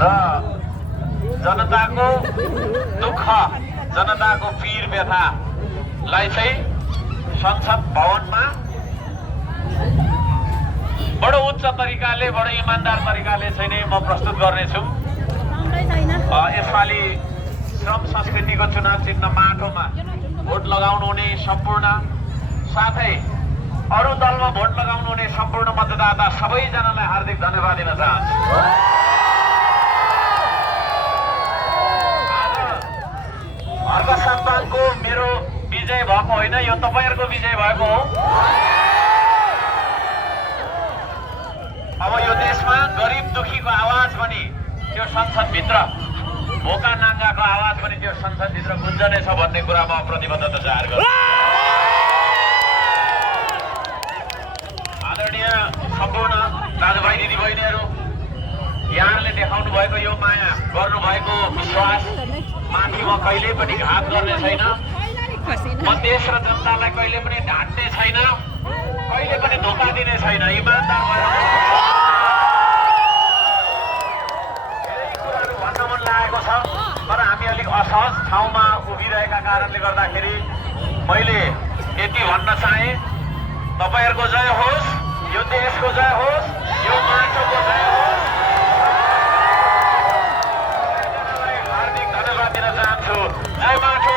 र जनताको दुःख जनताको पीर व्यथालाई चाहिँ संसद भवनमा बडो उच्च तरिकाले बडो इमानदार तरिकाले चाहिँ नै म प्रस्तुत गर्नेछु। यसपालि श्रम संस्कृतिको चुनाव चिन्ह माटोमा भोट लगाउनु हुने सम्पूर्ण साथै अरू दलमा भोट लगाउनु हुने सम्पूर्ण मतदाता सबैजनालाई हार्दिक धन्यवाद दिन चाहन्छु। आज अर्को सन्तानको मेरो विजय भएको होइन, यो तपाईहरुको विजय भएको हो। अब यो देशमा गरिब दुखीको आवाज पनि त्यो संसदभित्र, भोका नाङ्गाको आवाज पनि त्यो संसदभित्र गुन्जनेछ भन्ने कुरा म प्रतिबद्धता जाहेर गर्छु। आदरणीय सम्पूर्ण दाजुभाइ दिदीबहिनीहरू, यहाँहरूले देखाउनु भएको यो माया, गर्नुभएको विश्वास माथि म कहिले पनि घात गर्ने छैन। म देश र जनतालाई कहिले पनि ढाँट्ने छैन, कहिले पनि धोका दिने छैन। इमानदार भएर धेरै कुराहरू भन्न मन लागेको छ, तर हामी अलिक असहज ठाउँमा उभिरहेका कारणले गर्दाखेरि मैले यति भन्न चाहे, तपाईहरुको जय होस्, यो देशको जय होस्, यो माटोको जय होस्। हार्दिक धन्यवाद दिन चाहन्छु। जय माटो।